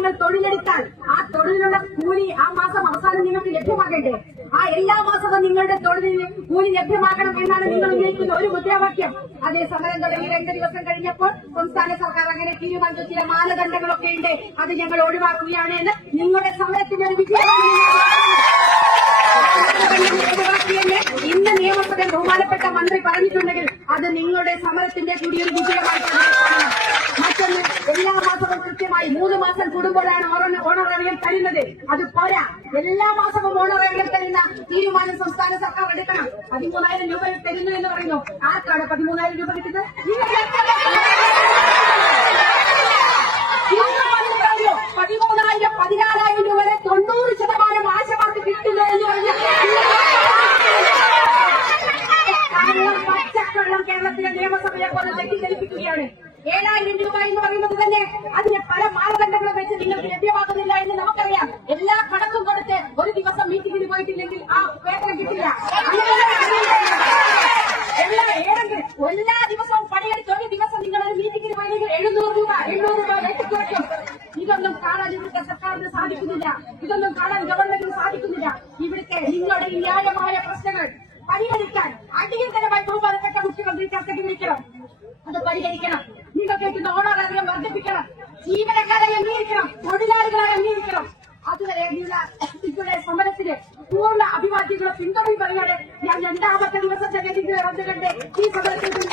നിങ്ങൾ തൊഴിലെടുത്താൽ ആ തൊഴിലിനുള്ള കൂലി ആ മാസം അവസാനം നിങ്ങൾക്ക് ലഭ്യമാകണ്ടേ? ആ എല്ലാ മാസവും നിങ്ങളുടെ തൊഴിലിന് കൂലി ലഭ്യമാകണം എന്നാണ് നിങ്ങൾ ഉന്നയിക്കുന്ന ഒരു മുദ്രാവാക്യം. അതേ സമരം തുടങ്ങി രണ്ട് ദിവസം കഴിഞ്ഞപ്പോൾ സംസ്ഥാന സർക്കാർ അങ്ങനെ തീരുമാനിച്ച ചില മാനദണ്ഡങ്ങളൊക്കെ ഉണ്ട്. അത് ഞങ്ങൾ ഒഴിവാക്കുകയാണ് എന്ന് നിങ്ങളുടെ സമരത്തിന്റെ ഒരു വിജയമാണ് ഇന്ന് നിയമസഭയിൽ ബഹുമാനപ്പെട്ട മന്ത്രി പറഞ്ഞിട്ടുണ്ടെങ്കിൽ അത് നിങ്ങളുടെ സമരത്തിന്റെ കൂടി ഒരു വിജയമായി തന്നെ കാണണം. മറ്റൊന്ന് എല്ലാ കൃത്യമായി മൂന്ന് മാസം കൂടുമ്പോഴാണ് ഓണറേറിയം തരുന്നത്. അത് പോരാ. എല്ലാ മാസവും ഓണറേറിയം തരുന്ന തീരുമാനം സംസ്ഥാന സർക്കാർ എടുക്കണം. പതിമൂന്നായിരം രൂപ തരുന്നു എന്ന് പറയുന്നു. ആർക്കാണ് പതിമൂന്നായിരം രൂപ കിട്ടുന്നത്? പറഞ്ഞോ പതിമൂന്നായിരം പതിനാലായിരം രൂപ വരെ തൊണ്ണൂറ് ശതമാനം ആശമാർക്ക് കിട്ടില്ല എന്ന് പറഞ്ഞാൽ കള്ളം പച്ചക്കള്ളം കേരളത്തിലെ നിയമസഭയെ പോലെ തെറ്റിദ്ധരിപ്പിക്കുകയാണ്. ഏഴായിരം രൂപ എന്ന് പറയുന്നത് തന്നെ അതിന് പല മാനദണ്ഡങ്ങളും വെച്ച് നിങ്ങൾക്ക് ലഭ്യമാകുന്നില്ല എന്ന് നമുക്കറിയാം. എല്ലാ കണക്കും കൊടുത്ത് ഒരു ദിവസം മീറ്റിംഗിന് പോയിട്ടില്ലെങ്കിൽ ആ വേതനം കിട്ടില്ല. എല്ലാ ഏതെങ്കിലും എല്ലാ ദിവസവും പണിയെടുത്ത് ഒരു ദിവസം നിങ്ങൾ ഒരു മീറ്റിംഗിന് പോയില്ലെങ്കിൽ എഴുന്നൂറ് രൂപ എണ്ണൂറ് രൂപ വെട്ടിക്കുറയ്ക്കും ഇതൊന്നും കാണാൻ ഇവിടുത്തെ സർക്കാരിന് സാധിക്കുന്നില്ല. ഇതൊന്നും കാണാൻ ഗവൺമെന്റിന് സാധിക്കുന്നില്ല. ഇവിടുത്തെ നിങ്ങളുടെ ന്യായമായ പ്രശ്നങ്ങൾ പരിഹരിക്കാൻ അടിയന്തരമായി ബഹുമാനപ്പെട്ട മുഖ്യമന്ത്രി ചർച്ചയ്ക്ക് വിളിക്കണം. അത് പരിഹരിക്കണം. കേൾക്കുന്ന ഓണറേറിയം വർദ്ധിപ്പിക്കണം. ജീവനക്കാരെ അംഗീകരിക്കണം തൊഴിലാളികളെ അംഗീകരിക്കണം അതുവരെ ഉള്ള ഇവിടെ സമരത്തിന് പൂർണ അഭിവാദ്യങ്ങളും പിന്തുണയും പറയാതെ ഞാൻ രണ്ടാമത്തെ ദിവസത്തെ വന്നുകൊണ്ട് ഈ സമരത്തിൽ